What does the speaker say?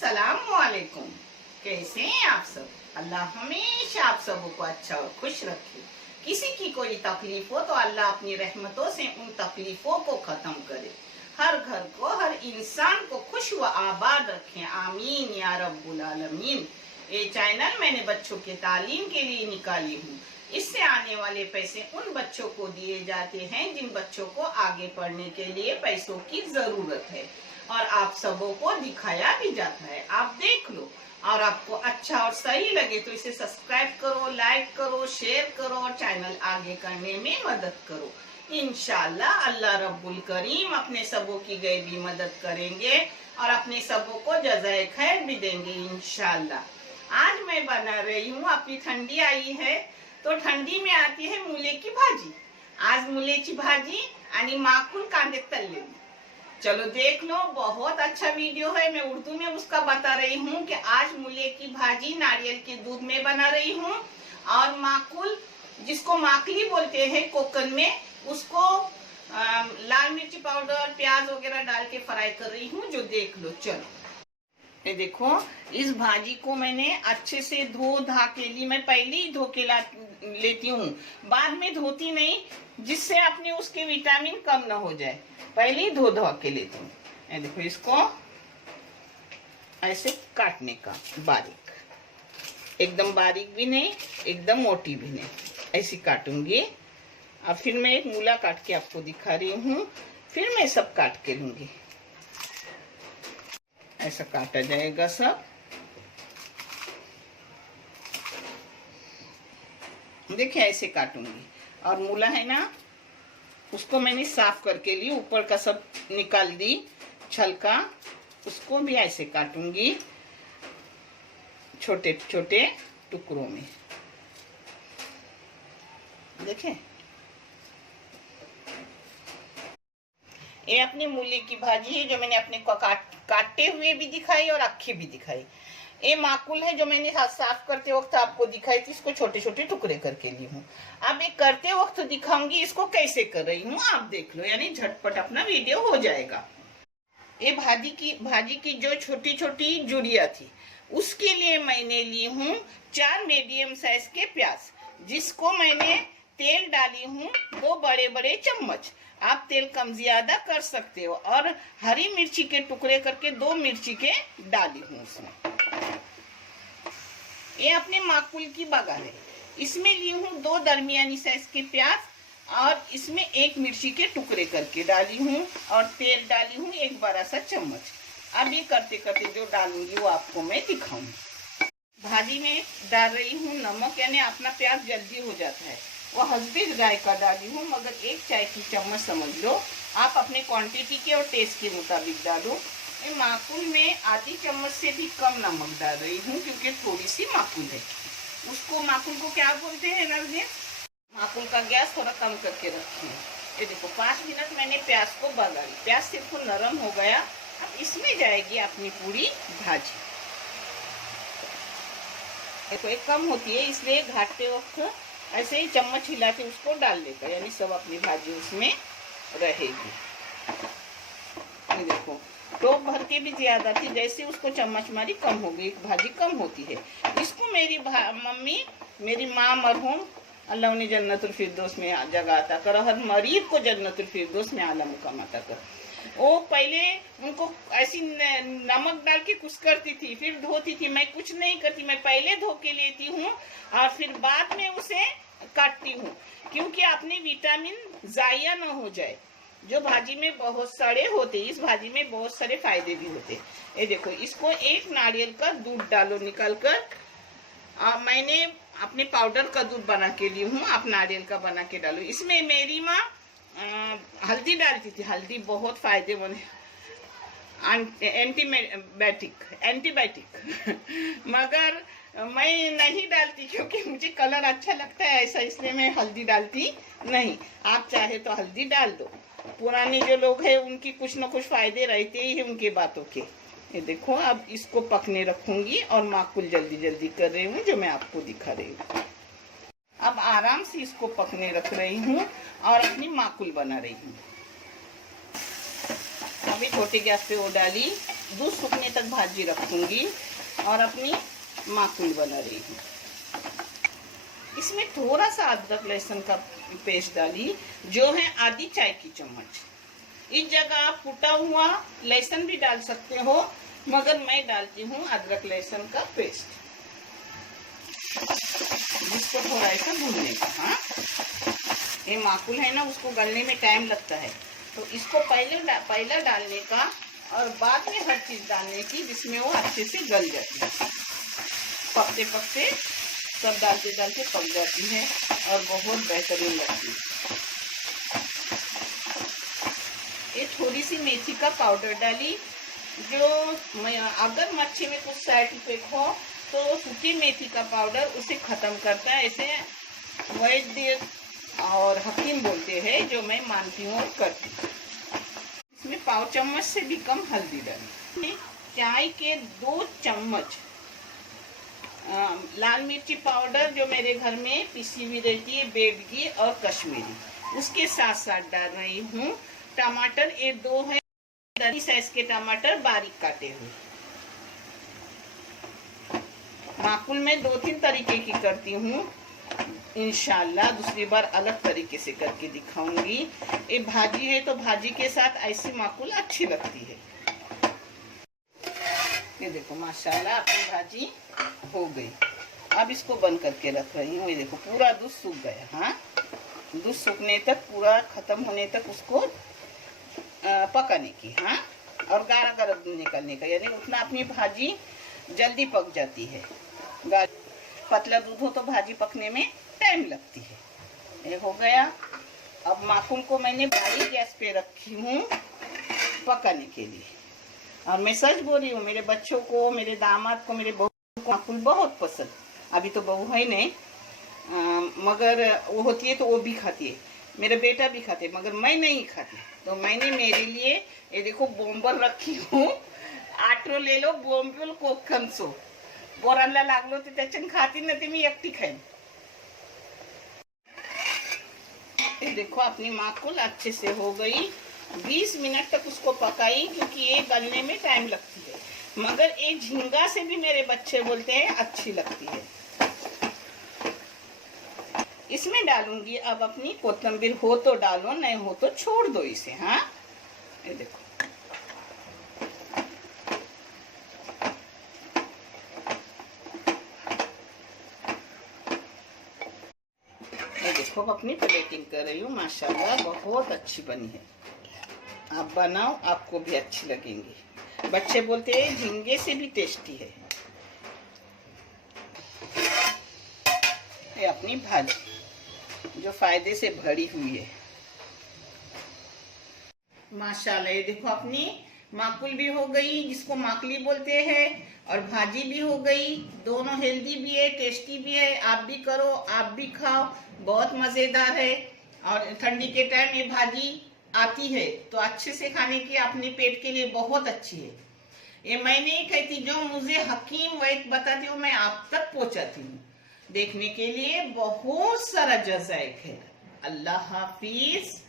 अस्सलाम वालेकुम। कैसे हैं आप सब? अल्लाह हमेशा आप सबों को अच्छा और खुश रखे। किसी की कोई तकलीफ हो तो अल्लाह अपनी रहमतों से उन तकलीफों को खत्म करे। हर घर को, हर इंसान को खुश व आबाद रखें। आमीन या रब्बुल आलमीन। ये चैनल मैंने बच्चों के तालीम के लिए निकाली हूँ। इससे आने वाले पैसे उन बच्चों को दिए जाते हैं जिन बच्चों को आगे पढ़ने के लिए पैसों की जरूरत है, और आप सबों को दिखाया भी जाता है। आप देख लो, और आपको अच्छा और सही लगे तो इसे सब्सक्राइब करो, लाइक करो, शेयर करो और चैनल आगे करने में मदद करो। इंशाल्लाह अल्लाह रब्बुल करीम अपने सबों की गैबी मदद करेंगे और अपने सबों को जज़ाए खैर भी देंगे इंशाल्लाह। आज मैं बना रही हूँ, अपनी ठंडी आई है तो ठंडी में आती है मूले की भाजी। आज मूलेची भाजी आणि माकुल कांदे तळलेले। चलो देख लो, बहुत अच्छा वीडियो है। मैं उर्दू में उसका बता रही हूँ कि आज मूले की भाजी नारियल के दूध में बना रही हूँ, और माकुल जिसको माकली बोलते हैं कोकन में, उसको लाल मिर्ची पाउडर, प्याज वगैरह डाल के फ्राई कर रही हूँ। जो देख लो। चलो ये देखो, इस भाजी को मैंने अच्छे से धो धा के ली। मैं पहले ही धो के लेती हूँ, बाद में धोती नहीं, जिससे अपने उसके विटामिन कम ना हो जाए। पहले ही धो धा के लेती हूँ। ये देखो, इसको ऐसे काटने का, बारीक, एकदम बारीक भी नहीं, एकदम मोटी भी नहीं, ऐसी काटूंगी। अब फिर मैं एक मूला काट के आपको दिखा रही हूँ, फिर मैं सब काट के लूंगी। ऐसा काटा जाएगा सब। देखिए ऐसे काटूंगी। और मूला है ना, उसको मैंने साफ करके ली, ऊपर का सब निकाल दी छलका। उसको भी ऐसे काटूंगी छोटे छोटे टुकड़ों में। देखें, ये अपनी मूली की भाजी है जो मैंने अपने को काटते हुए भी दिखाई और अक्खी भी दिखाई। ये माकुल है जो मैंने साफ करते वक्त आपको दिखाई थी, इसको छोटे छोटे टुकड़े करके ली हूँ। अब ये करते वक्त दिखाऊंगी इसको कैसे कर रही हूँ, आप देख लो, यानी झटपट अपना वीडियो हो जाएगा। ये भाजी की जो छोटी छोटी जुड़िया थी, उसके लिए मैंने ली हूँ 4 मीडियम साइज के प्याज, जिसको मैंने तेल डाली हूँ 2 बड़े बड़े चम्मच। आप तेल कम ज्यादा कर सकते हो। और हरी मिर्ची के टुकड़े करके 2 मिर्ची के डाली हूँ उसमें। ये अपने माकुल की बघार है। इसमें ली हूँ 2 दरमियानी साइज के प्याज, और इसमें 1 मिर्ची के टुकड़े करके डाली हूँ, और तेल डाली हूँ 1 बड़ा सा चम्मच। अब ये करते करते जो डालूंगी वो आपको मैं दिखाऊंगी। भाजी में डाल रही हूँ नमक, यानी अपना प्याज जल्दी हो जाता है, वो हसबे गाय का डाली हूँ, मगर 1 चाय की चम्मच समझ लो। आप अपने क्वांटिटी के और टेस्ट के मुताबिक डालो। मैं माकुल में आधी चम्मच से भी कम नमक डाल रही हूँ, क्योंकि थोड़ी सी माकुल है। उसको माकुल को क्या बोलते हैं नजदीक? माकुल का गैस थोड़ा कम करके रखिए। ये देखो, 5 मिनट मैंने प्याज को बगाड़ी, प्याज सिर्फ नरम हो गया। अब इसमें जाएगी अपनी पूरी भाजी। देखो, एक कम होती है, इसलिए घाटते वक्त ऐसे ही चम्मच हिला के उसको डाल देगा, यानी सब अपनी भाजी उसमें रहेगी। ये देखो, टोप भर के भी ज्यादा थी, जैसे उसको चम्मच मारी कम हो गई, भाजी कम होती है। इसको मेरी मम्मी, मेरी माँ मरहूम, अल्लाह उन्हें जन्नतुल फिरदौस में जगह अता कर, हर मरीज को जन्नतुल फिरदौस में आला मुकाम अता कर। वो पहले उनको ऐसी नमक डाल के कुछ करती थी, फिर धोती थी। मैं कुछ नहीं करती, मैं पहले धो के लेती हूँ और फिर बाद में उसे काटती हूँ, क्योंकि अपने विटामिन जाया न हो जाए। जो भाजी में बहुत सारे होते, इस भाजी में बहुत सारे फायदे भी होते। ये देखो, इसको 1 नारियल का दूध डालो निकाल कर। मैंने अपने पाउडर का दूध बना के ली हूँ, आप नारियल का बना के डालो। इसमें मेरी माँ हल्दी डालती थी। हल्दी बहुत फायदेमंद है, एंटीबायोटिक मगर मैं नहीं डालती, क्योंकि मुझे कलर अच्छा लगता है ऐसा, इसलिए मैं हल्दी डालती नहीं। आप चाहे तो हल्दी डाल दो। पुराने जो लोग हैं उनकी कुछ न कुछ फायदे रहते ही है उनके बातों के। ये देखो, अब इसको पकने रखूंगी, और माकुल जल्दी जल्दी कर रही हूँ जो मैं आपको दिखा रही हूँ। अब आराम से इसको पकने रख रही हूँ और अपनी माकुल बना रही हूँ। अभी छोटे गैस पे वो डाली, दूध सूखने तक भाजी रखूंगी और अपनी माकुल बना रही हूँ। इसमें थोड़ा सा अदरक लहसुन का पेस्ट डाली, जो है आधी चाय की चम्मच। इस जगह आप कुटा हुआ लहसुन भी डाल सकते हो, मगर मैं डालती हूँ अदरक लहसुन का पेस्ट, जिसको थोड़ा सा भूनने का। हाँ, ये माकुल है ना, उसको गलने में टाइम लगता है, तो इसको पहले डालने का और बाद में हर चीज डालने की, जिसमें वो अच्छे से गल जाती है। पकते पकते सब डालते डालते पक जाती है और बहुत बेहतरीन लगती है। ये थोड़ी सी मेथी का पाउडर डाली, जो अगर मच्छी में कुछ साइड इफेक्ट हो तो सूखी मेथी का पाउडर उसे खत्म करता है, ऐसे वैद्य और हकीम बोलते हैं, जो मैं मानती हूँ और करती हूँ। इसमें 1 चम्मच से भी कम हल्दी डाली, चाय के 2 चम्मच लाल मिर्ची पाउडर, जो मेरे घर में पिसी हुई रहती है, बेडगी और कश्मीरी, उसके साथ साथ डाल रही हूँ टमाटर। ये 2 है बड़ी साइज के टमाटर बारीक काटे हुए। माकुल में 2-3 तरीके की करती हूँ, इंशाल्लाह दूसरी बार अलग तरीके से करके दिखाऊंगी। ये भाजी है तो भाजी के साथ ऐसी माकुल अच्छी लगती है। ये देखो माशाल्लाह अपनी भाजी हो गई। अब इसको बंद करके रख रही हूँ। ये देखो पूरा दूध सूख गया। हाँ, दूध सूखने तक, पूरा खत्म होने तक उसको पकाने की। हाँ, और गाढ़ा गाढ़ा दूध निकलने का, यानी उतना अपनी भाजी जल्दी पक जाती है। पतला दूध हो तो भाजी पकने में टाइम लगती है। ये हो गया। अब माकुल को मैंने भारी गैस पे रखी हूँ पकाने के लिए। और मैं सच बोल रही हूँ, मेरे बच्चों को, मेरे दामाद को, मेरे बहू को माकुल बहुत पसंद। अभी तो बहू है नहीं, मगर वो होती है तो वो भी खाती है, मेरा बेटा भी खाते, मगर मैं नहीं खाती। तो मैंने मेरे लिए ये देखो बोंबल रखी हूँ। आटो ले लो बोंबल को खमसो बोरांना लागलो ते त्याच्यान खाती ना, ते मी एकटी खाईन। ये देखो अपनी माकुल अच्छे से हो गई। 20 मिनट तक उसको पकाई, क्योंकि ये गलने में टाइम लगती है, मगर ये झींगा से भी मेरे बच्चे बोलते हैं अच्छी लगती है। इसमें डालूंगी अब अपनी कोतंबीर, हो तो डालो, नहीं हो तो छोड़ दो इसे। हाँ, ये देखो अपनी प्लेटिंग कर रही हूँ। माशाल्लाह बहुत अच्छी बनी है। आप बनाओ, आपको भी अच्छी लगेंगी। बच्चे बोलते हैं झींगे से भी टेस्टी है। ये अपनी भाजी जो फायदे से भरी हुई है। माशाल्लाह ये देखो अपनी माकुल भी हो गई, जिसको माकली बोलते हैं, और भाजी भी हो गई। दोनों हेल्दी भी है, टेस्टी भी है। आप भी करो, आप भी खाओ, बहुत मजेदार है। और ठंडी के टाइम ये भाजी आती है तो अच्छे से खाने की अपने पेट के लिए बहुत अच्छी है। ये मैं नहीं कहती, जो मुझे हकीम वैद्य बताती हूँ मैं आप तक पहुंचाती हूँ। देखने के लिए बहुत सारा जज़ाइक है। अल्लाह हाफिज।